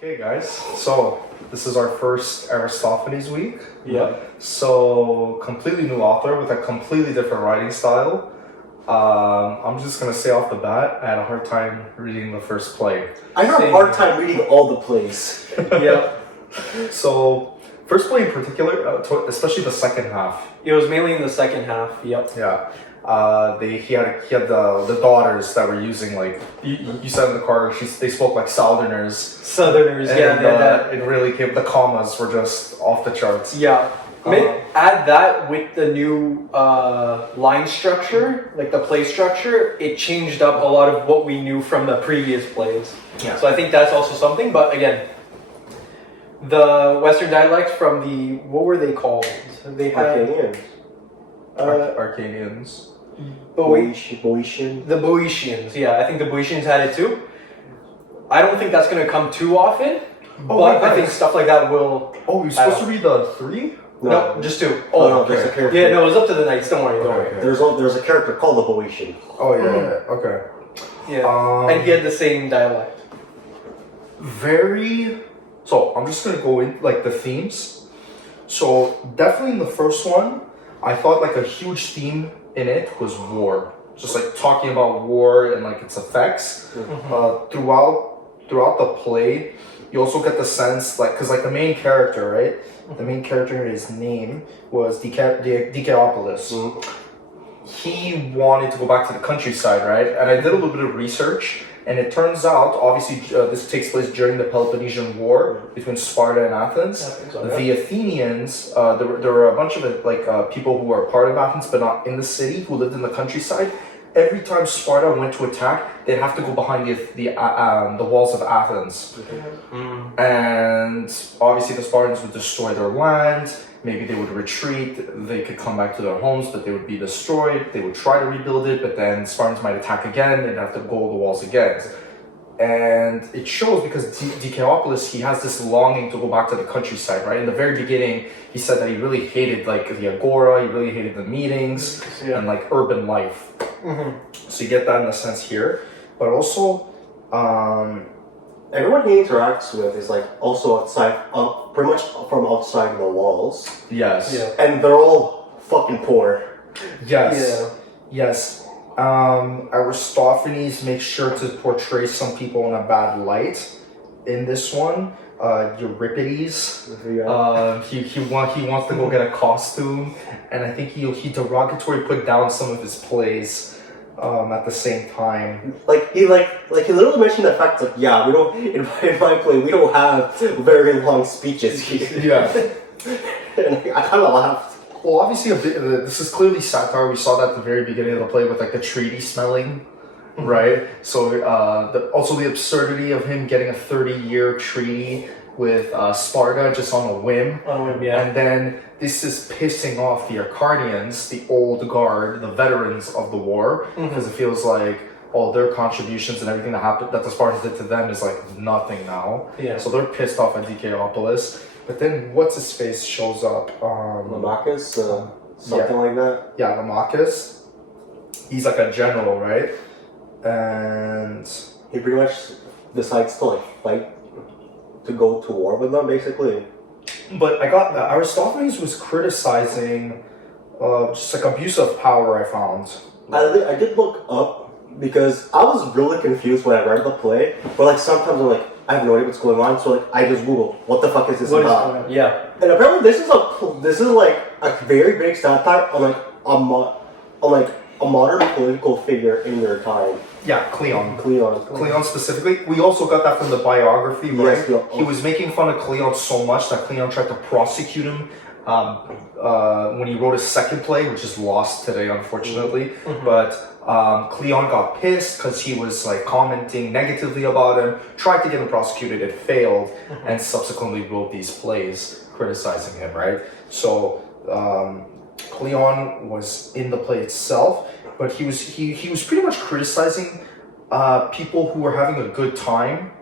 Okay, guys, so this is our first Aristophanes week. Yeah. So, completely new author with a completely different writing style. I'm just gonna say off the bat, I had a hard time reading the first play. I had a hard time reading all the plays. Yeah. So, first play in particular, especially the second half. It was mainly in the second half. Yep. Yeah. He had the daughters that were using, like you said in the car, they spoke like Southerners. Southerners, And, yeah. it really came. The commas were just off the charts. Yeah. Add that with the new line structure, like the play structure, it changed up a lot of what we knew from the previous plays. Yeah. So I think that's also something. But again, the Western dialects from the, what were they called? They had Archanians. Archanians. Boeotian. The Boeotians. Yeah, I think the Boeotians had it too. I don't think that's going to come too often. But I think stuff like that will. Oh, you're supposed to read the 3? No, just 2. Oh, no, there's a character. Yeah, no, it was up to the knights. Don't worry, don't worry. There's a character called the Boeotian. Oh yeah, okay. Yeah, and he had the same dialect. So I'm just gonna go in like the themes. So definitely in the first one, I thought like a huge theme in it was war. Just like talking about war and like its effects. Throughout the play, you also get the sense like, because like the main character, right? The main character, his name was Dikeopolis. He wanted to go back to the countryside, right? And I did a little bit of research, and it turns out, obviously, this takes place during the Peloponnesian War between Sparta and Athens. The Athenians, there were a bunch of people who were a part of Athens, but not in the city, who lived in the countryside. Every time Sparta went to attack, they'd have to go behind the walls of Athens. And obviously the Spartans would destroy their land, maybe they would retreat, they could come back to their homes, but they would be destroyed. They would try to rebuild it, but then Spartans might attack again, and have to go the walls again. And it shows because Dikeopolis, he has this longing to go back to the countryside, right? In the very beginning, he said that he really hated like the agora, he really hated the meetings and like urban life. So you get that in a sense here, but also everyone he interacts with is like also outside, pretty much from outside the walls. Yes. Yeah. And they're all fucking poor. Yes. Yeah. Yes. Aristophanes makes sure to portray some people in a bad light in this one. Euripides, he wants to go get a costume, and I think he derogatory put down some of his plays at the same time. He literally mentioned the fact that we don't in my play we don't have very long speeches here. Yeah. And I kind of laughed. Well, obviously, this is clearly satire. We saw that at the very beginning of the play with like the treaty smelling, right? So also the absurdity of him getting a 30-year treaty with Sparta just on a whim. And then this is pissing off the Archanians, the old guard, the veterans of the war, because it feels like all their contributions and everything that the Spartans did to them is like nothing now. Yeah. So they're pissed off at Dikeopolis. But then what's his face shows up? Lamachus, something like that. Yeah, Lamachus. He's like a general, right? And He pretty much decides to like fight to go to war with them, basically. but I got that Aristophanes was criticizing just like abuse of power. I found. I did look up because I was really confused when I read the play. But like sometimes I'm like, I have no idea what's going on, so like I just Googled what the fuck is this about. Yeah. And apparently this is like a very big satire on like a modern political figure in their time. Yeah, Cleon. Cleon. Specifically. We also got that from the biography, right? Yes, yeah. He was making fun of Cleon so much that Cleon tried to prosecute him when he wrote his second play, which is lost today, unfortunately. But Cleon got pissed because he was like commenting negatively about him, tried to get him prosecuted, it failed, and subsequently wrote these plays criticizing him, right? So Cleon was in the play itself, but he was pretty much criticizing people who were having a good time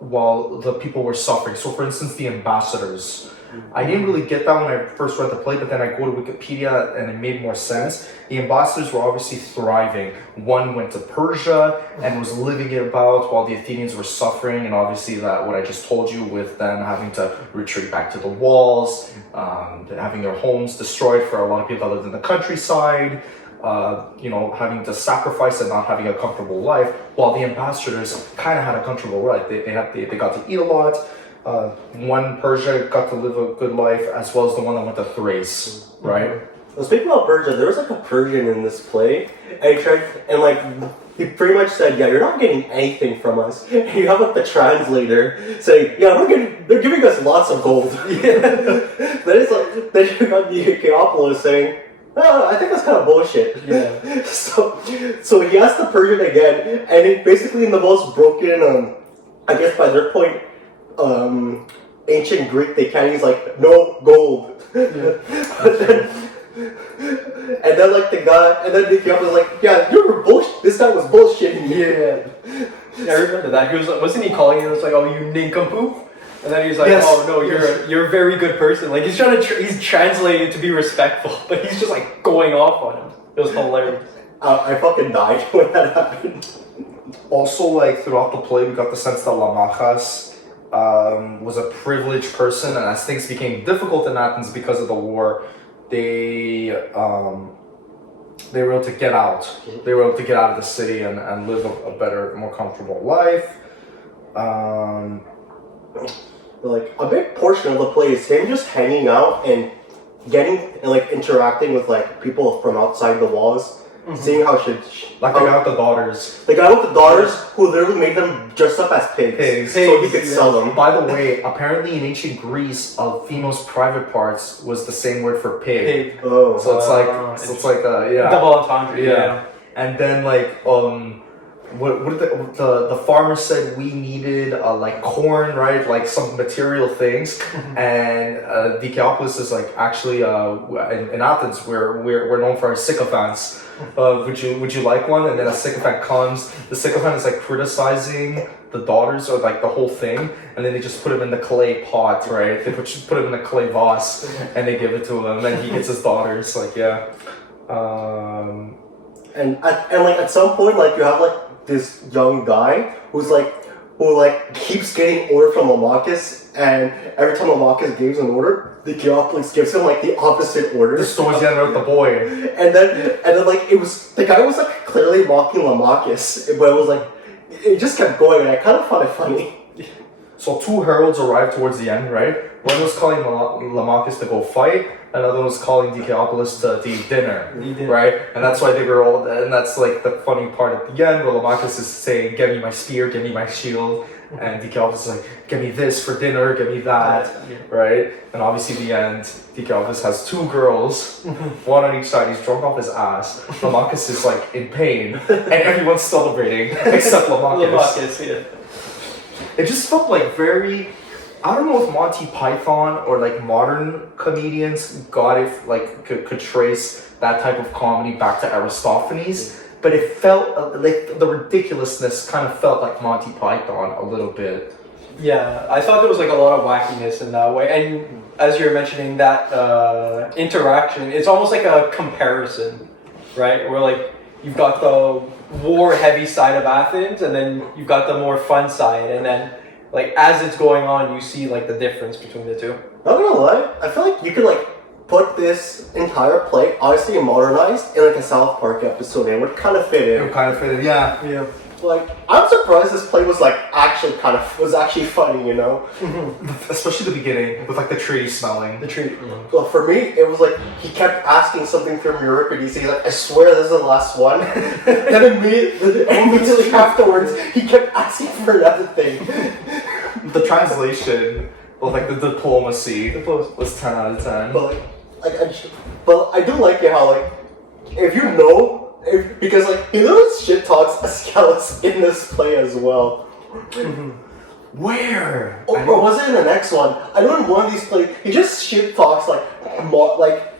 while the people were suffering. So for instance, the ambassadors. I didn't really get that when I first read the play, but then I go to Wikipedia and it made more sense. The ambassadors were obviously thriving. One went to Persia and was living it about while the Athenians were suffering, and obviously that what I just told you with them having to retreat back to the walls, having their homes destroyed for a lot of people that lived in the countryside. Having to sacrifice and not having a comfortable life, while the ambassadors kind of had a comfortable life. They got to eat a lot. One Persia got to live a good life, as well as the one that went to Thrace, right? Well, speaking about Persia, there was like a Persian in this play, and he pretty much said, "Yeah, you're not getting anything from us." And you have like the translator saying, "Yeah, they're giving us lots of gold." Then you got the Chaopolis saying, "Oh, I think that's kind of bullshit." Yeah. So he asked the Persian again, and basically in the most broken, I guess by their point, ancient Greek, they can't use like no gold. Yeah. And then like the guy, and then the guy was like, "Yeah, you were bullshit. This guy was bullshitting you." Yeah, I remember that. He wasn't he calling him? It was like, "Oh, you nincompoop." And then he's like, Yes. "Oh no, you're a very good person." Like he's trying to he's translated to be respectful, but he's just like going off on him. It was hilarious. I fucking died when that happened. Also, like throughout the play, we got the sense that Lamachus was a privileged person, and as things became difficult in Athens because of the war, they were able to get out. They were able to get out of the city and live a better, more comfortable life. Like a big portion of the play is him just hanging out and interacting with like people from outside the walls. Seeing how Like the guy with the daughters. The guy with the daughters who literally made them dressed up as pigs so he could sell them. By the way, apparently in ancient Greece, a female's private parts was the same word for pig. Oh, So it's like yeah. Double entendre. Yeah. And then like what did the farmer said we needed like corn, right? Like some material things. And Dikeopolis is like actually in Athens we're known for our sycophants. Would you like one? And then a sycophant comes. The sycophant is like criticizing the daughters or like the whole thing, and then they just put him in the clay pot, right? They put him in a clay vase, and they give it to him, and he gets his daughters. Like yeah. And at some point, like you have like this young guy who keeps getting order from Lamachus, and every time Lamachus gives an order, the Dikeopolis gives him like the opposite order. The story's the end with the boy. And then like it was the guy was like clearly mocking Lamachus, but it was like it just kept going, and I kind of found it funny. So two heralds arrived towards the end, right? One was calling Lamachus to go fight, another was calling Dikeopolis to eat dinner, right? And that's why they were all, and that's like the funny part at the end where Lamachus is saying, "Give me my spear, give me my shield," and Dikeopolis is like, "Give me this for dinner, give me that," right? And obviously the end, Dikeopolis has two girls, one on each side, he's drunk off his ass. Lamachus is like in pain, and everyone's celebrating, except Lamachus. It just felt like very, I don't know if Monty Python or like modern comedians got it, like could trace that type of comedy back to Aristophanes, but it felt like the ridiculousness kind of felt like Monty Python a little bit. Yeah, I thought there was like a lot of wackiness in that way, and as you're mentioning that interaction, it's almost like a comparison, right? Where like you've got the war heavy side of Athens, and then you've got the more fun side, and then like as it's going on, you see like the difference between the two. Not gonna lie, I feel like you could like put this entire play, obviously modernized, in like a South Park episode. It would kind of fit in. It would kind of fit in, yeah. Yeah. Like I'm surprised this play was like actually funny, you know. Especially the beginning with like the tree smelling. The tree. Well, for me, it was like he kept asking something from Euripides. He's like, "I swear this is the last one." Then immediately afterwards, he kept asking for another thing. The translation, or like the diplomacy, was 10 out of 10. But I do like it how like if you know. Because like he literally shit talks Ascalus in this play as well. Where? Or was it in the next one? I know in one of these plays he just shit talks like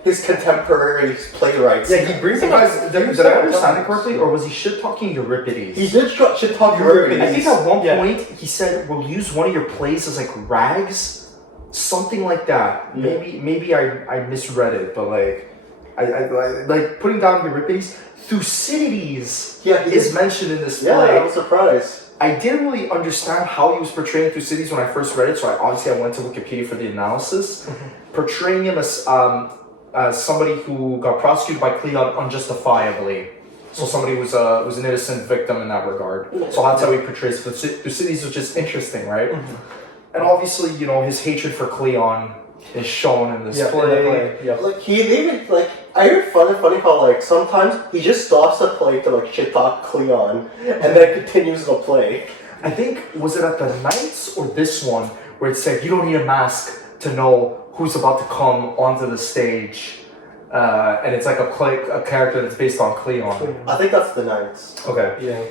his contemporary playwrights. Yeah, he brings them Guys, did I understand it correctly, or was he shit talking Euripides? He did shit talk Euripides. I think at one point he said, "We'll use one of your plays as like rags." something like that. Maybe I misread it, but like I like putting down Euripides. Thucydides is mentioned in this play. Yeah, I was surprised. I didn't really understand how he was portraying Thucydides when I first read it, so I went to Wikipedia for the analysis, portraying him as somebody who got prosecuted by Cleon unjustifiably. So somebody was an innocent victim in that regard. So that's how he portrays Thucydides, which is interesting, right? And obviously, you know, his hatred for Cleon is shown in this play. Like he even like I heard funny how like sometimes he just stops the play to like shit talk Cleon and then continues the play. I think was it at the Knights or this one where it said you don't need a mask to know who's about to come onto the stage, and it's like a character that's based on Cleon. I think that's the Knights. Okay. Yeah.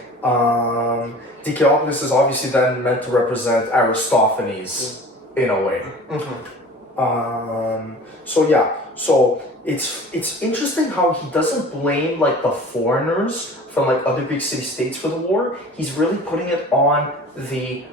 Dicæopolis is obviously then meant to represent Aristophanes in a way. So it's interesting how he doesn't blame like the foreigners from like other Greek city-states for the war. He's really putting it on the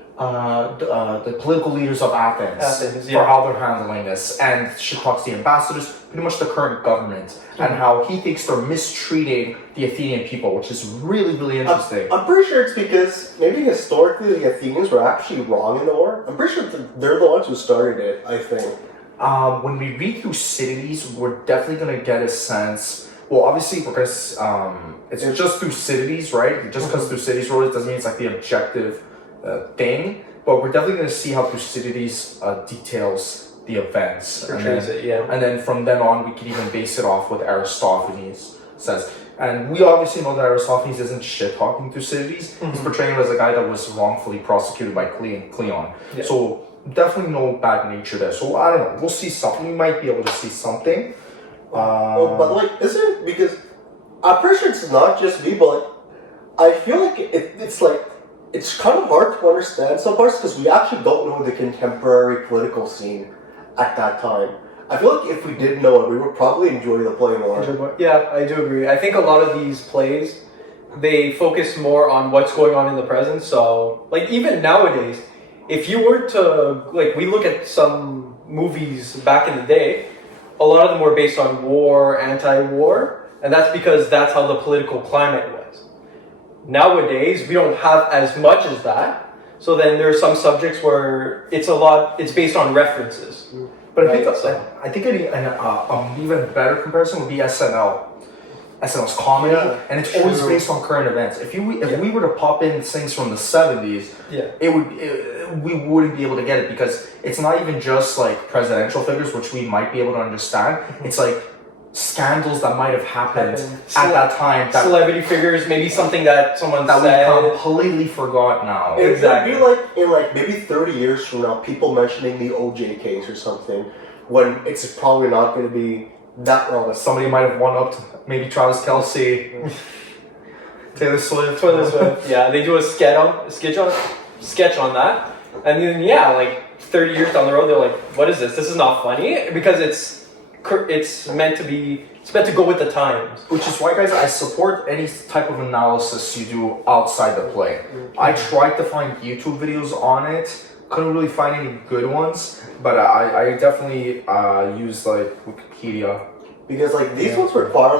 political leaders of Athens for how they're handling this, and shit talks the ambassadors, pretty much the current government, and how he thinks they're mistreating the Athenian people, which is really, really interesting. I'm pretty sure it's because maybe historically the Athenians were actually wrong in the war. I'm pretty sure they're the ones who started it, I think. When we read Thucydides, we're definitely going to get a sense. Well, obviously, because it's just Thucydides, right? Just because Thucydides wrote it doesn't mean it's like the objective thing. But we're definitely going to see how Thucydides details the events. And then from then on, we can even base it off what Aristophanes says. And we obviously know that Aristophanes isn't shit-talking Thucydides. He's portraying him as a guy that was wrongfully prosecuted by Cleon. Yeah. So definitely no bad nature there. So I don't know. We'll see something. We might be able to see something. But like, isn't it because I'm pretty sure it's not just me, but like, I feel like it's like it's kind of hard to understand some parts because we actually don't know the contemporary political scene at that time. I feel like if we did know it, we would probably enjoy the play more. Yeah, I do agree. I think a lot of these plays, they focus more on what's going on in the present. So, like, even nowadays, if you were to, like, we look at some movies back in the day, a lot of them were based on war, anti-war, and that's because that's how the political climate was. Nowadays, we don't have as much as that. So then there are some subjects where it's based on references. But I think an even better comparison would be SNL. SNL's comedy, and it's always based on current events. If we were to pop in things from the 70s, we wouldn't be able to get it because it's not even just like presidential figures, which we might be able to understand. It's like scandals that might have happened at that time. Celebrity figures, maybe something that someone said. We completely forgot now. Exactly. It would be like in like maybe 30 years from now, people mentioning the OJ case or something, when it's probably not going to be that relevant. Somebody might have one-upped maybe Travis Kelce, Taylor Swift. Yeah, they do a sketch on that, and then like 30 years down the road, they're like, "What is this? This is not funny," because it's meant to go with the times. Which is why, guys, I support any type of analysis you do outside the play. I tried to find YouTube videos on it, couldn't really find any good ones, but I definitely use like Wikipedia. Because like these ones require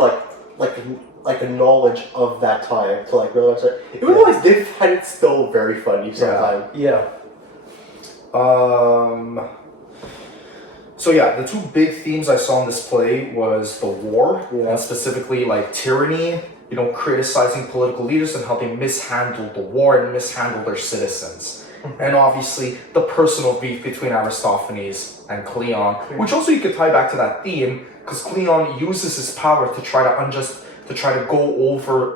like a knowledge of that time to like realize it. Even though I did find it still very funny sometimes. So the two big themes I saw in this play was the war, and specifically like tyranny, criticizing political leaders and how they mishandled the war and mishandled their citizens. And obviously the personal beef between Aristophanes and Cleon, which also you could tie back to that theme, because Cleon uses his power to try to go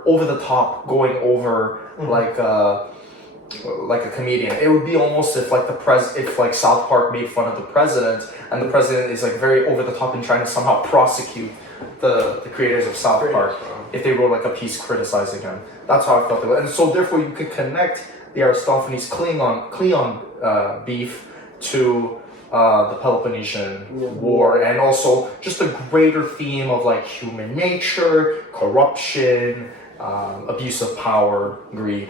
over the top, going over like a comedian. It would be almost if like South Park made fun of the president, and the president is like very over the top and trying to somehow prosecute the creators of South Park if they wrote like a piece criticizing him. That's how I felt it was. And so therefore you could connect the Aristophanes Cleon beef to the Peloponnesian War, and also just a greater theme of like human nature, corruption, abuse of power, greed.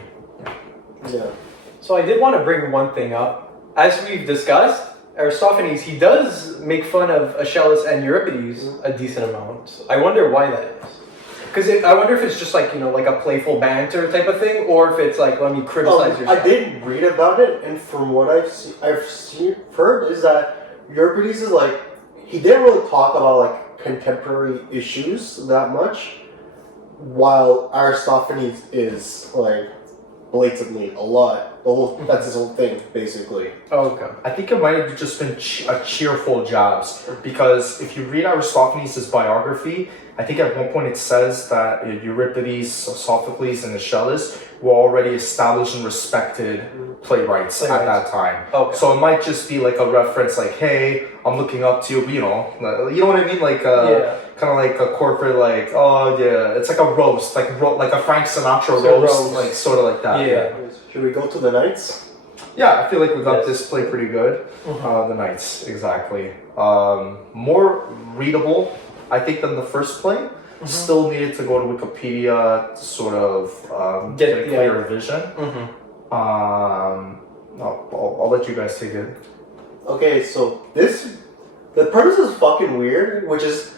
So I did want to bring one thing up. As we've discussed, Aristophanes, he does make fun of Aeschylus and Euripides a decent amount. I wonder why that is. Because I wonder if it's just like, like a playful banter type of thing, or if it's like, let me criticize yourself. I did read about it, and from what I've heard is that Euripides is like, he didn't really talk about like contemporary issues that much, while Aristophanes is like blatantly a lot. That's his whole thing, basically. Oh, okay. I think it might have just been a cheerful jabs, because if you read Aristophanes' biography, I think at one point it says that Euripides, Sophocles, and Aeschylus were already established and respected playwrights at that time. Okay. So it might just be like a reference, like, "Hey, I'm looking up to you," you know what I mean? Like, kind of like a corporate, like, "Oh yeah," it's like a roast, like a Frank Sinatra roast, like sort of like that. Yeah. Should we go to the Knights? Yeah, I feel like we got this play pretty good. The Knights, exactly. More readable, I think, than the first play. Still needed to go to Wikipedia to sort of get a clearer vision. I'll let you guys take it. Okay, so the premise is fucking weird, which is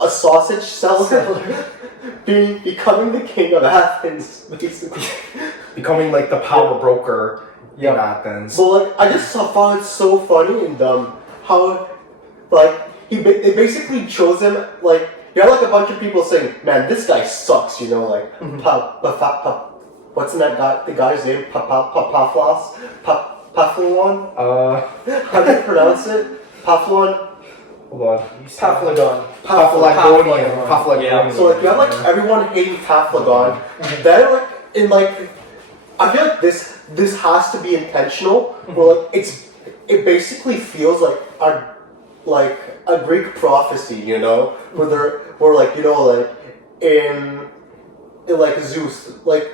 a sausage seller becoming the king of Athens, basically. Becoming like the power broker in Athens. So like, I just found it so funny and dumb how like it basically chose him like. You have like a bunch of people saying, "Man, this guy sucks," like what's in that guy? The guy's name, Paphlon. How do you pronounce it? Paphlon. Hold on. Paphlagon. Paphlagon. Yeah. So like you have like everyone hating Paphlagon. Then like in like, I feel like this has to be intentional. Where like it basically feels like a Greek prophecy, where like in like Zeus, like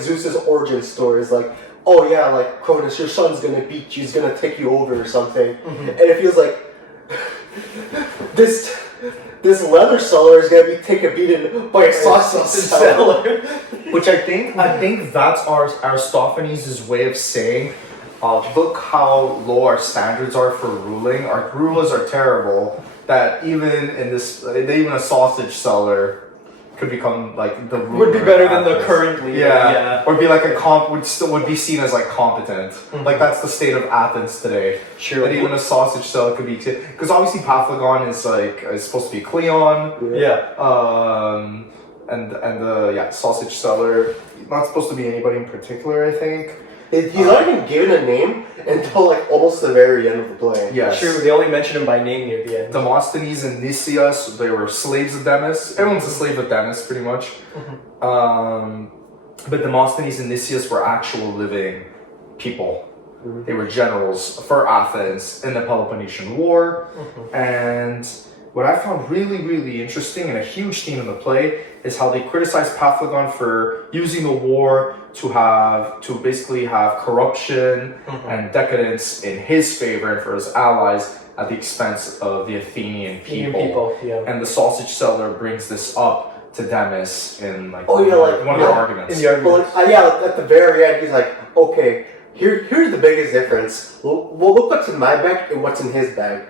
Zeus's origin story is like, oh yeah, like Cronus, your son's gonna beat you, he's gonna take you over or something, and it feels like this leather seller is gonna take a beating by a sausage seller. Which I think that's Aristophanes' way of saying, look how low our standards are for ruling. Our rulers are terrible. That even even a sausage seller could become like the ruler. Would be better than the Athens. current leader. Yeah. Or be like would be seen as like competent. Like that's the state of Athens today. Sure. That even a sausage seller could be, because obviously Paphlagon is supposed to be Cleon. Yeah. And the sausage seller, not supposed to be anybody in particular, I think. He's not even given a name until like almost the very end of the play. Yes. True, they only mention him by name near the end. Demosthenes and Nicias, they were slaves of Demus. Everyone's a slave of Demus, pretty much. But Demosthenes and Nicias were actual living people. They were generals for Athens in the Peloponnesian War. And what I found really, really interesting and a huge theme in the play is how they criticized Paphlagon for using the war to basically have corruption and decadence in his favor and for his allies at the expense of the Athenian people. And the sausage seller brings this up to Demus in like one of the arguments. In the arguments. Well, at the very end, he's like, okay, here's the biggest difference. Well, look what's in my bag and what's in his bag.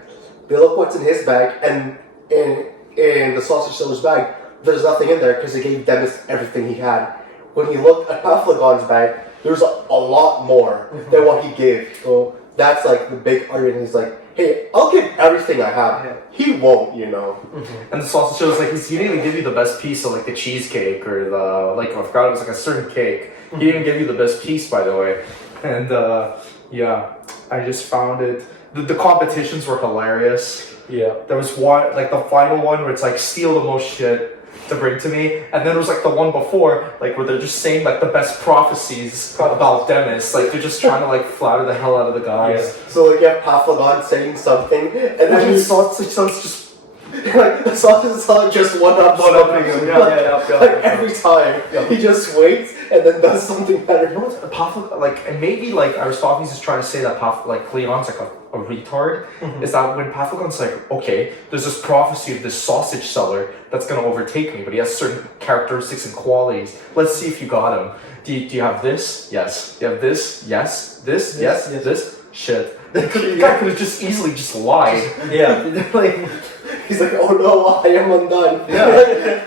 They look what's in his bag, and in the sausage seller's bag, there's nothing in there because he gave Demus everything he had. When he looked at Paphlagon's bag, there's a lot more than what he gave. So that's like the big argument. He's like, hey, I'll give everything I have. He won't, And the sausage seller's like, he didn't even give you the best piece of like the cheesecake or the, like, I forgot it was like a certain cake. He didn't give you the best piece, by the way. And I just found it. The competitions were hilarious. Yeah. There was one, like the final one where it's like steal the most shit to bring to me, and then there was like the one before, like where they're just saying like the best prophecies about Demus, like they're just trying to like flatter the hell out of the guys. Yeah. So like you have Paphlagon saying something, and then the sausage seller's just like the sausage seller just one-upping him. Like every time, he just waits and then does something better. You know what's like, and maybe like Aristophanes is trying to say that Cleon's like a retard, is that when Paphlagon's like, okay, there's this prophecy of this sausage seller that's gonna overtake me, but he has certain characteristics and qualities. Let's see if you got him. Do you have this? Yes. You have this? Yes. This? Yes. This? shit. The guy could have just easily just lied. Yeah. Like, He's like, oh no, I am undone. Yeah.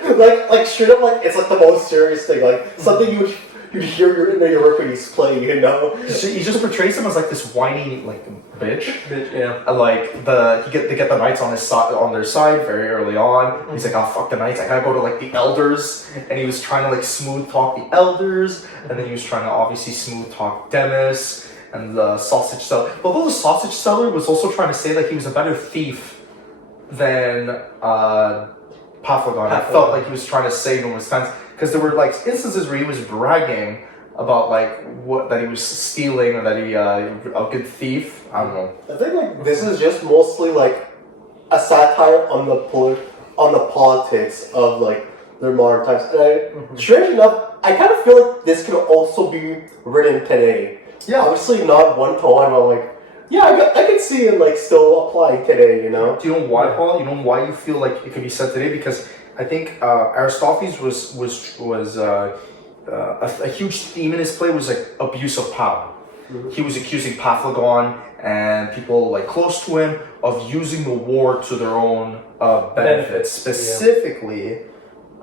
like straight up, like it's like the most serious thing, like something you'd hear your inner Euripides play, you know. he just portrays him as like this whiny like bitch. Yeah. And like they get the knights on his side on their side very early on. He's like, oh fuck the knights, I gotta go to like the elders, and he was trying to like smooth talk the elders, and then he was trying to obviously smooth talk Demis and the sausage seller. Although the sausage seller was also trying to say like he was a better thief than Paphlagon. I felt like he was trying to say numerous times, because there were like instances where he was bragging about like that he was stealing, or that he a good thief. I don't know. I think like this is just mostly like a satire on the politics of like their modern times. And strange enough, I kind of feel like this could also be written today. Yeah. Obviously not one to one, but like, yeah, I can see it like still applying today, you know? Do you know why, Paul? You know why you feel like it could be said today? Because I think Aristophanes was a huge theme in his play was like abuse of power. He was accusing Paphlagon and people like close to him of using the war to their own benefits. Specifically,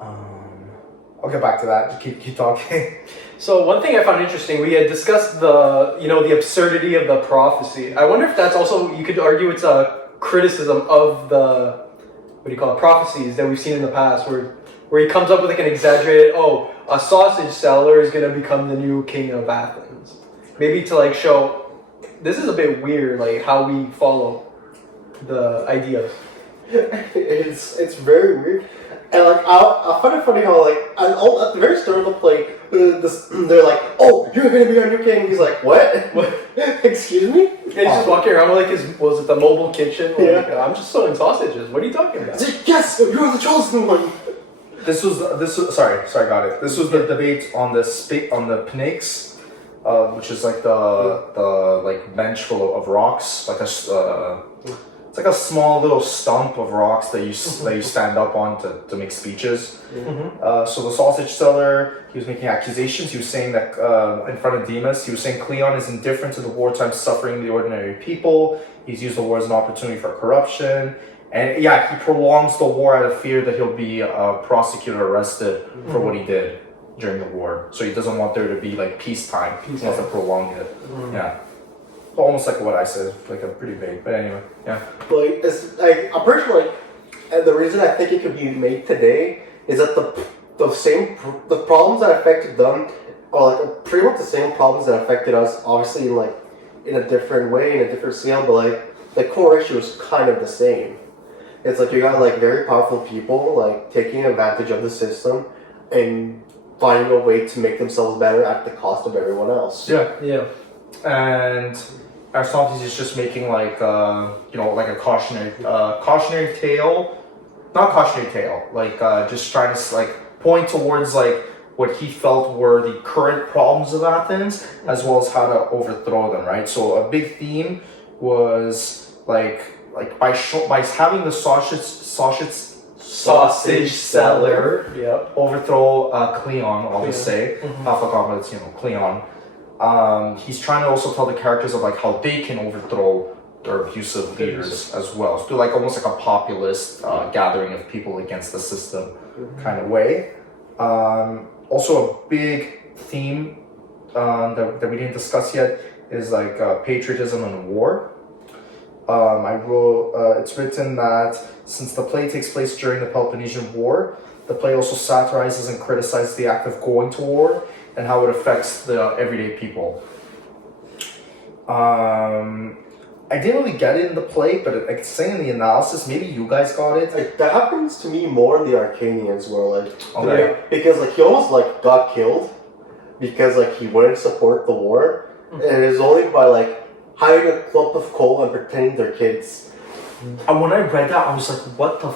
I'll get back to that. Keep talking. So one thing I found interesting, we had discussed the absurdity of the prophecy. I wonder if that's also, you could argue it's a criticism of the, prophecies that we've seen in the past, where he comes up with like an exaggerated, a sausage seller is going to become the new king of Athens. Maybe to like show, this is a bit weird, like how we follow the ideas. It's very weird. And like I find it funny how like at the very start of the play, they're like, "Oh, you're gonna be our new king." He's like, "What? What? Excuse me?" Yeah, he's just walking around with like was it the mobile kitchen? Yeah. Like, I'm just selling sausages. What are you talking about? He's like, "Yes, you're the chosen one." This was sorry, got it. This was the debate on the Pnyx, which is like the like bench full of rocks, like it's like a small little stump of rocks that you stand up on to make speeches. So the sausage seller, he was making accusations. He was saying that in front of Demas, he was saying Cleon is indifferent to the wartime suffering of the ordinary people. He's used the war as an opportunity for corruption. And yeah, he prolongs the war out of fear that he'll be prosecuted or arrested for what he did during the war. So he doesn't want there to be like peacetime. He wants to prolong it. Yeah. Almost like what I said, like a pretty vague, but anyway, yeah. Like, I'm pretty sure, like, and the reason I think it could be made today is that the problems that affected them are like pretty much the same problems that affected us, obviously in a different way, in a different scale, but like the core issue is kind of the same. It's like you got like very powerful people like taking advantage of the system and finding a way to make themselves better at the cost of everyone else. Yeah. And Aristophanes is just making like like a cautionary tale, not cautionary tale, like just trying to like point towards like what he felt were the current problems of Athens, as well as how to overthrow them. Right. So a big theme was like by having the sausage seller overthrow Cleon, I'll just say, Paphlagon, but it's Cleon. He's trying to also tell the characters of like how they can overthrow their abusive leaders as well. So like almost like a populist gathering of people against the system kind of way. Also a big theme that we didn't discuss yet is like patriotism and war. It's written that since the play takes place during the Peloponnesian War, the play also satirizes and criticizes the act of going to war and how it affects the everyday people. I didn't really get it in the play, but like saying in the analysis, maybe you guys got it. Like, that happens to me more in the Archanians, where Okay. because like he almost like got killed because like he wouldn't support the war, and it was only by like hiring a clump of coal and pretending they're kids. And when I read that, I was like, "What the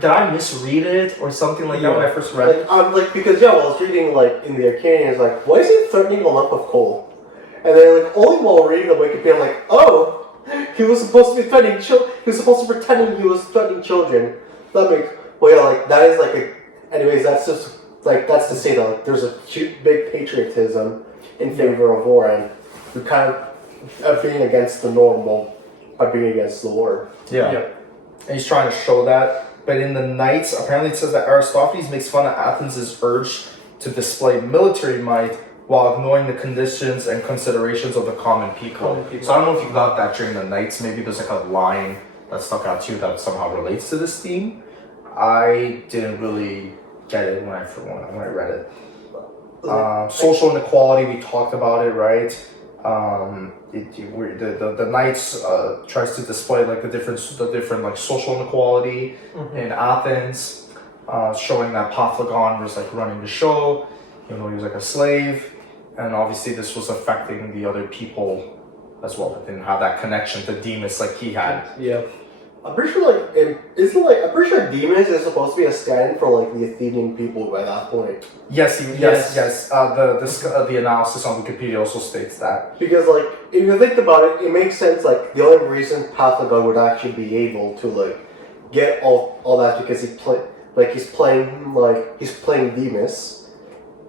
did I misread it or something like that when I first read it?" Because I was reading like in the Archanians, like, why is he threatening a lump of coal? And then like only while reading the Wikipedia, I'm like, oh, he was supposed to be threatening children. He was supposed to pretend he was threatening children. That makes that is like anyways, that's just like that's to say that like there's a big patriotism in favor of war, and you're kind of being against the normal by being against the war. Yeah. And he's trying to show that. But in the Knights, apparently it says that Aristophanes makes fun of Athens' urge to display military might while ignoring the conditions and considerations of the common people. So I don't know if you got that during the Knights. Maybe there's like a line that stuck out to you that somehow relates to this theme. I didn't really get it when I read it. Social inequality, we talked about it, right? The Knights tries to display like the different like social inequality in Athens, showing that Paphlagon was like running the show, even though he was like a slave, and obviously this was affecting the other people as well that didn't have that connection to Demas like he had. Yeah. I'm pretty sure I'm pretty sure Demas is supposed to be a stand for like the Athenian people by that point. Yes. The analysis on Wikipedia also states that. Because like if you think about it, it makes sense. Like the only reason Paphlagon would actually be able to like get all that because he's playing Demas,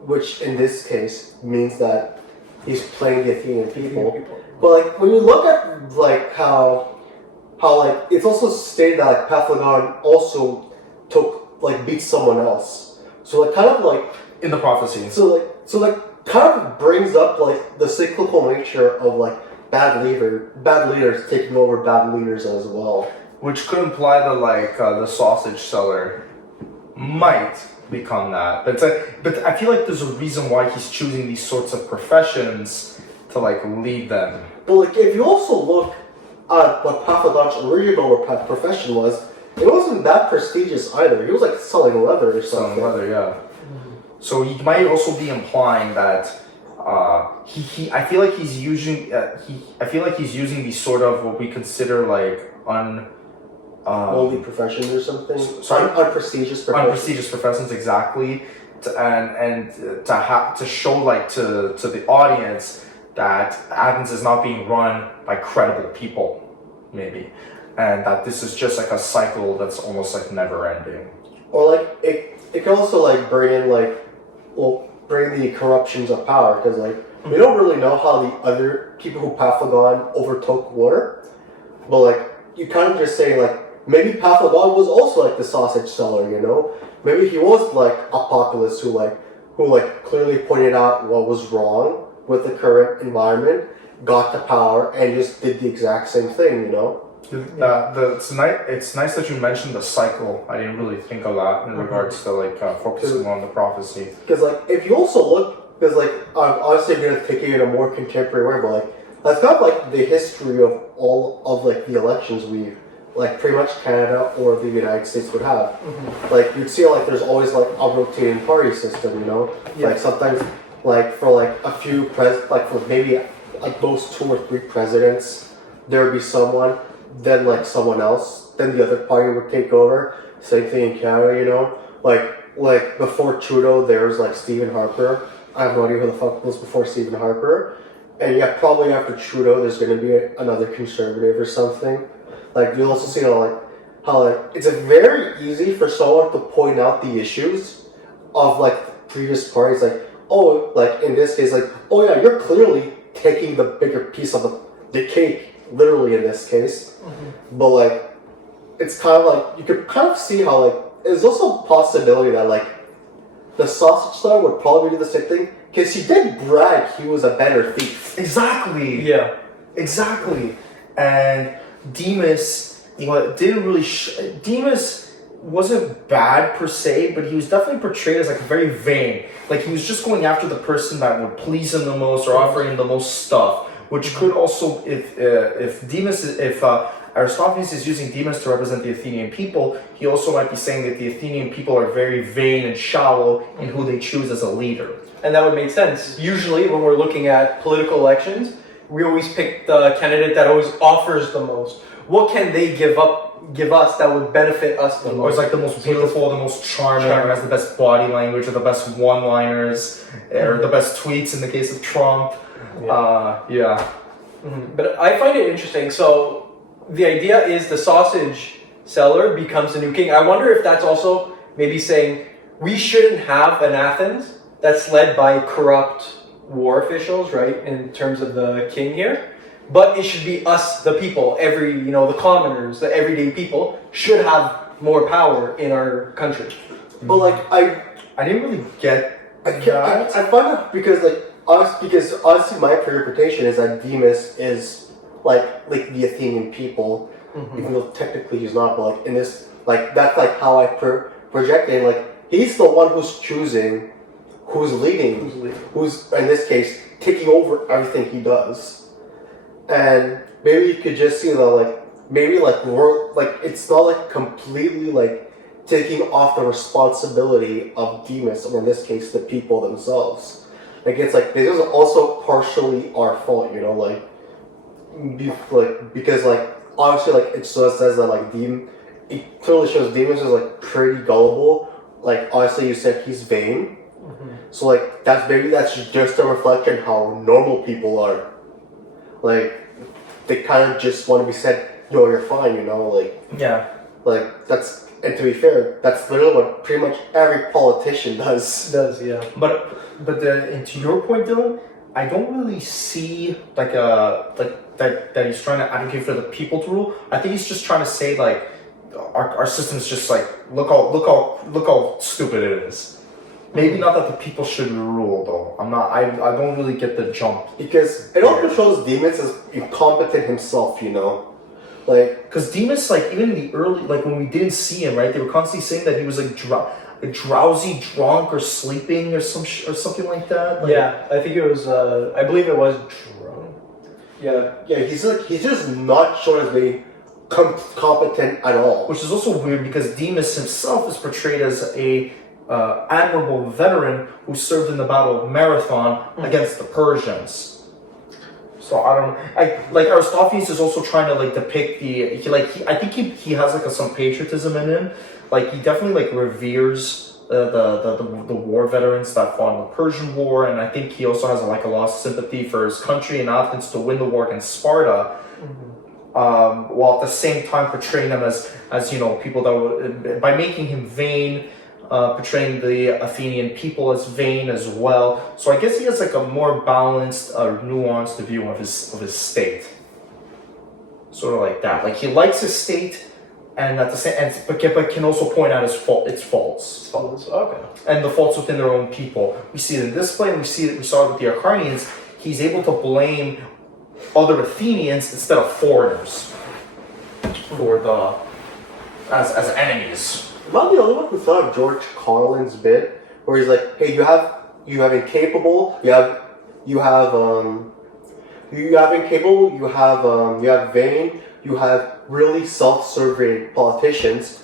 which in this case means that he's playing the Athenian people. But like when you look at like how like it's also stated that like Paphlagon also beat someone else. So like kind of like In the prophecy. So kind of brings up like the cyclical nature of like bad leaders taking over bad leaders as well. Which could imply that like the sausage seller might become that. But I feel like there's a reason why he's choosing these sorts of professions to like lead them. But like if you also look at what Paphlagon's original profession was, it wasn't that prestigious either. He was like selling leather or something. Selling leather, yeah. So he might also be implying that I feel like he's using these sort of what we consider like lowly profession or something. Sorry? Unprestigious profession. Unprestigious professions, exactly, to show like to the audience that Athens is not being run by credible people, maybe, and that this is just like a cycle that's almost like never ending. Or like it can also like bring the corruptions of power, because like we don't really know how the other people who Paphlagon overtook were, but like you kind of just say like maybe Paphlagon was also like the sausage seller, you know? Maybe he was like a populist who clearly pointed out what was wrong with the current environment, got to power, and just did the exact same thing, you know? It's nice that you mentioned the cycle. I didn't really think of that in regards to like focusing on the prophecy. Because like if you also look, because like obviously I'm gonna take it in a more contemporary way, but like that's not like the history of all of like the elections we've like pretty much Canada or the United States would have. Like you'd see like there's always like a rotating party system, you know? Like sometimes like for like a few for maybe at most 2 or 3 presidents, there would be someone, then like someone else, then the other party would take over. Same thing in Canada, you know? Like before Trudeau, there was like Stephen Harper. I have no idea who the fuck was before Stephen Harper. And yeah, probably after Trudeau, there's going to be another conservative or something. Like you'll also see how it's very easy for someone to point out the issues of like previous parties. Like like in this case, like yeah, you're clearly taking the bigger piece of the cake, literally in this case. But like it's kind of like you could kind of see how like there's also a possibility that like the sausage seller would probably do the same thing, because he did brag he was a better thief. Exactly. Yeah. Exactly. And Demas, Demas wasn't bad per se, but he was definitely portrayed as like very vain. Like he was just going after the person that would please him the most or offering him the most stuff, which could also, if Aristophanes is using Demas to represent the Athenian people, he also might be saying that the Athenian people are very vain and shallow in who they choose as a leader. And that would make sense. Usually when we're looking at political elections, we always pick the candidate that always offers the most. What can they give us that would benefit us the most? Or it's like the most beautiful, the most charming, or has the best body language, or the best one-liners, or the best tweets in the case of Trump. But I find it interesting. So the idea is the sausage seller becomes the new king. I wonder if that's also maybe saying we shouldn't have an Athens that's led by corrupt war officials, right? In terms of the king here, but it should be us, the people. The commoners, the everyday people, should have more power in our country. But like I didn't really get I find out because honestly my interpretation is that Demas is like the Athenian people, even though technically he's not. But like in this, like that's like how I project it. Like he's the one who's choosing, who's leading, who's in this case taking over everything he does, and maybe you could just see that we're like it's not like completely like taking off the responsibility of Demas, or in this case, the people themselves. Like it's like this is also partially our fault, because like obviously like it says that like it clearly shows Demas is like pretty gullible. Like obviously you said he's vain, so like that's just a reflection how normal people are. Like they kind of just want to be said, yo, you're fine, yeah. Like that's. And to be fair, that's literally what pretty much every politician does. Yeah. But and to your point, Dylan, I don't really see that he's trying to advocate for the people to rule. I think he's just trying to say like our system is just like look how stupid it is. Maybe not that the people should rule though. I don't really get the jump because it also shows Demas is incompetent himself. Like, because Demas, like, even in the early, like, when we didn't see him, right, they were constantly saying that he was, like, drowsy, drunk, or sleeping, or something like that. Like, yeah, I think it was, I believe it was drunk. Yeah. Yeah, he's just not shown as being competent at all. Which is also weird, because Demas himself is portrayed as a admirable veteran who served in the Battle of Marathon against the Persians. So I don't know. Aristophanes is also trying to like depict I think he has like some patriotism in him. Like he definitely like reveres the war veterans that fought in the Persian War, and I think he also has a lot of sympathy for his country and Athens to win the war against Sparta. While at the same time portraying them as people that were, by making him vain. Portraying the Athenian people as vain as well. So I guess he has like a more balanced, nuanced view of his state. Sort of like that. Like he likes his state, and at the same, but can also point out its faults. Okay. And the faults within their own people. We see it in this play. We saw it with the Archanians. He's able to blame other Athenians instead of foreigners for as enemies. Am I the only one who thought of George Carlin's bit where he's like, "Hey, you have incapable, you have incapable, you have vain, you have really self-serving politicians,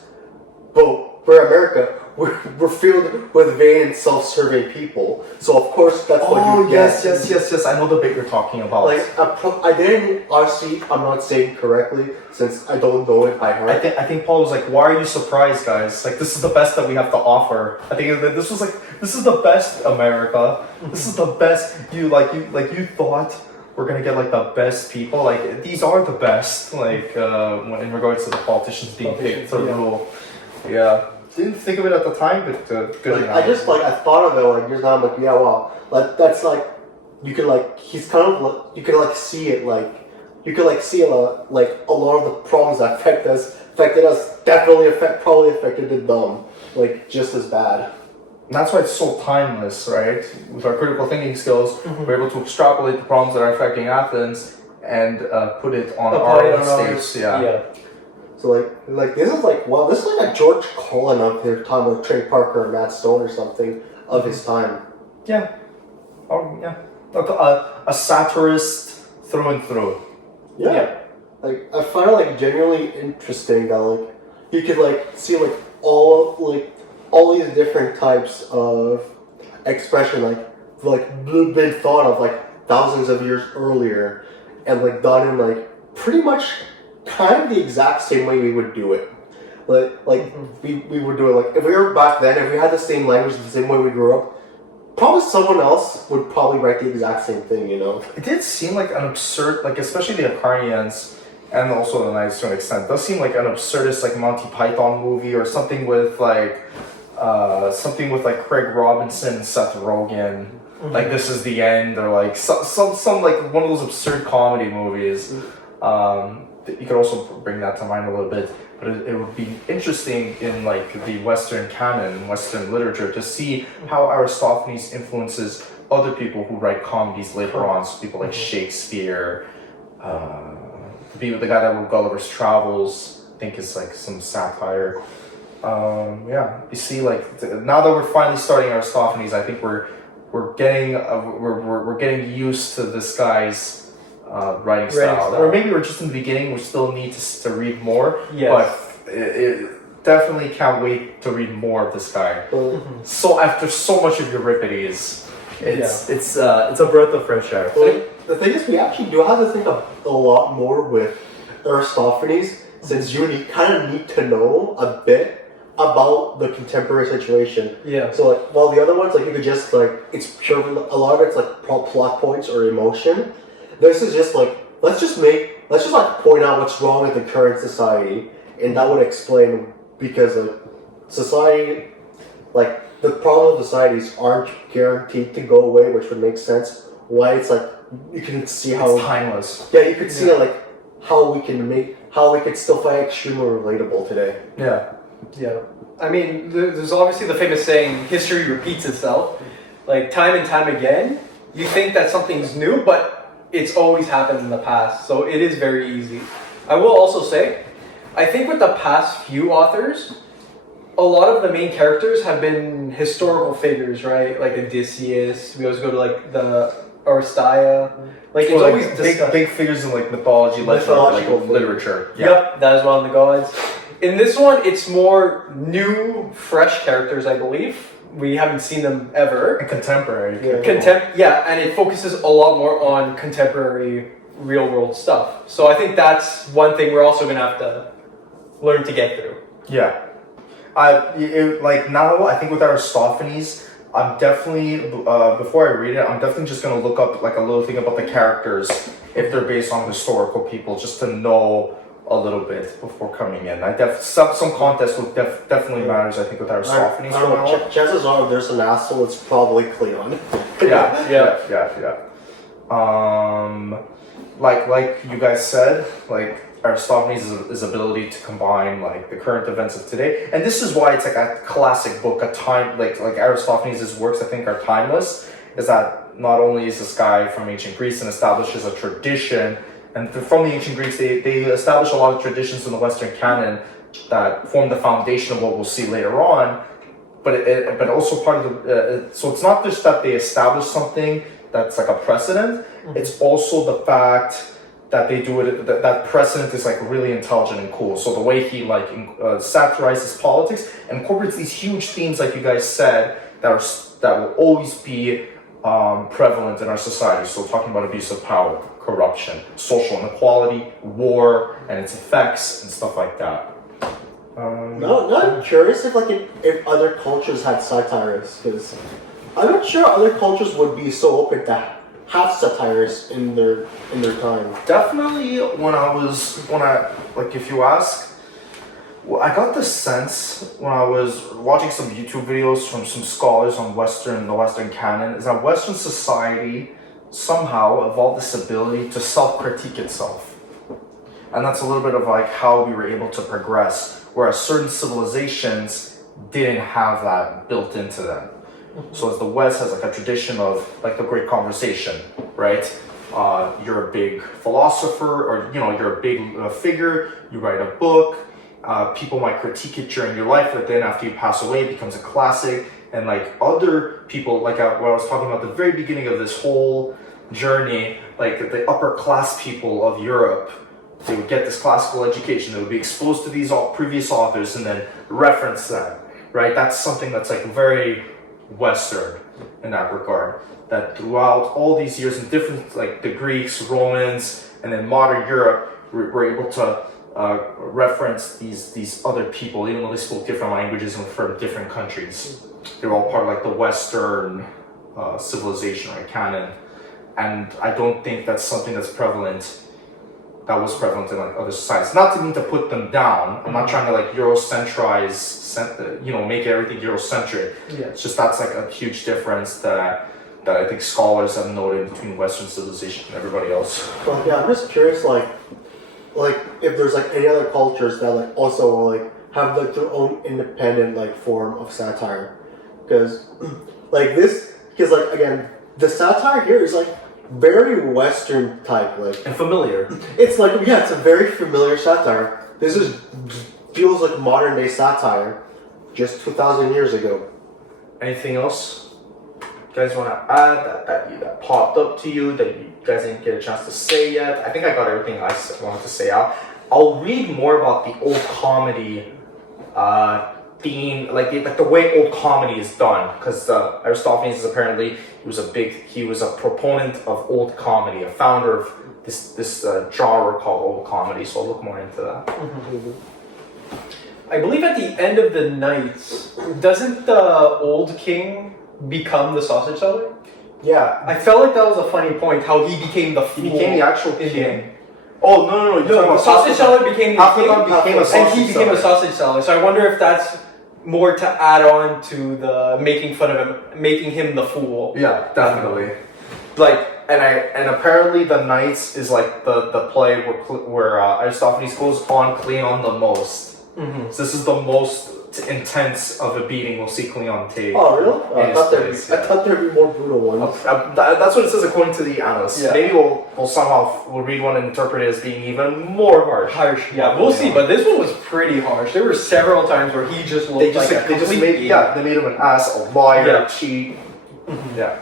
but we're America, we're filled with vain and self-serving people. So of course that's what you get." Yes. I know the bit you're talking about. Like I didn't honestly. I'm not saying correctly since I don't know it by heart. I think Paul was like, "Why are you surprised, guys? Like this is the best that we have to offer." I think this is the best America. This is the best. You thought we're gonna get like the best people. Like these are the best. Like when in regards to the politicians being picked to rule. Yeah. Didn't think of it at the time, but good. Like, I thought of it like just now. I'm like, yeah, wow. Like that's like you could like he's kind of like, you could like see it like you could like see a lot of the problems that affected us definitely probably affected them like just as bad. And that's why it's so timeless, right? With our critical thinking skills, we're able to extrapolate the problems that are affecting Athens and put it on our own states. Yeah. So like this is like this is like a George Carlin of their time, with Trey Parker or Matt Stone or something of his time. Yeah. Oh yeah. Like a satirist through and through. Yeah. Like I find it like genuinely interesting that like you could like see like all these different types of expression like been thought of like thousands of years earlier and like done in like pretty much kind of the exact same way we would do it. We would do it like if we were back then, if we had the same language the same way we grew up, probably someone else would probably write the exact same thing, It did seem like an absurd, like especially the Archanians and also the Knights to an extent, does seem like an absurdist like Monty Python movie or something with like something with like Craig Robinson and Seth Rogen. Like This Is the End, or like some like one of those absurd comedy movies. You could also bring that to mind a little bit, but it would be interesting in like the Western canon, Western literature, to see how Aristophanes influences other people who write comedies later on. So people like Shakespeare, the guy that wrote Gulliver's Travels, I think is like some satire. You see, like now that we're finally starting Aristophanes, I think we're getting used to this guy's writing style. Or maybe we're just in the beginning. We still need to read more. Yes. But it definitely can't wait to read more of this guy. So after so much of Euripides, it's a breath of fresh air. Well, the thing is, we actually do have to think a lot more with Aristophanes, since you kind of need to know a bit about the contemporary situation. Yeah. So like, while the other ones, like you could just like, it's purely, a lot of it's like plot points or emotion. This is just like, let's just like point out what's wrong with the current society, and that would explain, because like society, like the problem of societies aren't guaranteed to go away, which would make sense. Why it's like, you can see how it's timeless. Yeah, you could see like how we could still find extremely relatable today. Yeah. Yeah. I mean, there's obviously the famous saying, history repeats itself. Like, time and time again, you think that something's new, but it's always happened in the past. So it is very easy. I will also say, I think with the past few authors, a lot of the main characters have been historical figures, right? Like Odysseus. We always go to like the Aristotle. Like, it's always big figures in like mythology, literature. Yeah. Yep, that is one of the gods. In this one, it's more new, fresh characters, I believe. We haven't seen them ever. And contemporary. And it focuses a lot more on contemporary, real-world stuff. So I think that's one thing we're also going to have to learn to get through. Yeah. Now, I think with Aristophanes, I'm definitely, before I read it, I'm definitely just going to look up like a little thing about the characters, if they're based on historical people, just to know a little bit before coming in. Some context will definitely matters, I think, with Aristophanes. Chances are, if there's an asshole, it's probably Cleon. Yeah. Like you guys said, like Aristophanes' his ability to combine like the current events of today, and this is why it's like a classic book, a time like Aristophanes' works I think are timeless. Is that not only is this guy from ancient Greece and establishes a tradition. And from the ancient Greeks, they established a lot of traditions in the Western canon that form the foundation of what we'll see later on. But also part of the so it's not just that they established something that's like a precedent. It's also the fact that they do it. That precedent is like really intelligent and cool. So the way he like satirizes politics and incorporates these huge themes, like you guys said, that will always be prevalent in our society. So talking about abuse of power, corruption, social inequality, war, and its effects, and stuff like that. I'm curious if other cultures had satirists, because I'm not sure other cultures would be so open to have satirists in their time. Definitely, if you ask, well, I got the sense when I was watching some YouTube videos from some scholars on the Western canon, is that Western society somehow evolved this ability to self-critique itself. And that's a little bit of like how we were able to progress, whereas certain civilizations didn't have that built into them. So as the West has like a tradition of like the great conversation, right? You're a big philosopher, or you're a big figure, you write a book, people might critique it during your life, but then after you pass away it becomes a classic. And like other people, like what I was talking about at the very beginning of this whole journey, like the upper class people of Europe, they would get this classical education, they would be exposed to these previous authors and then reference them, right? That's something that's like very Western in that regard. That throughout all these years in different, like the Greeks, Romans, and then modern Europe, were able to reference these other people, even though they spoke different languages and from different countries. They were all part of like the Western civilization, right, canon. And I don't think that's something that's prevalent that was prevalent in like other societies. Not to mean to put them down. I'm not trying to like Eurocentrize, make everything Eurocentric. Yeah. It's just that's like a huge difference that I think scholars have noted between Western civilization and everybody else. Well, yeah, I'm just curious, like if there's like any other cultures that like also like have like their own independent like form of satire, because like again, the satire here is like very Western type, like, And familiar. it's like, yeah, it's a very familiar satire. This feels like modern day satire, just 2,000 years ago. Anything else you guys want to add that popped up to you that you guys didn't get a chance to say yet? I think I got everything I wanted to say out. I'll read more about the old comedy theme, like the way old comedy is done, because Aristophanes is apparently he was a proponent of old comedy, a founder of this genre called old comedy. So I'll look more into that. I believe at the end of the nights, doesn't the old king become the sausage seller? Yeah, I felt like that was a funny point, how he became the fool. he became the actual in the king. end. Oh no! No, the sausage seller became the Half of king, them became a and sausage he became a sausage seller. So I wonder if that's more to add on to the making fun of him, making him the fool. Yeah, definitely. Like, and apparently the Knights is like the play where Aristophanes goes on Cleon the most. Mm-hmm. So this is the most intense of a beating we'll see Cleon take. Oh, really? In his place, I thought there'd be more brutal ones. That's what it says according to the annals. Yeah. Maybe we'll read one and interpret it as being even more harsh. Yeah, we'll see. But this one was pretty harsh. There were several times where he just looked They just like a they just complete made idiot. they made him an ass, a liar, Yeah. cheat. Yeah.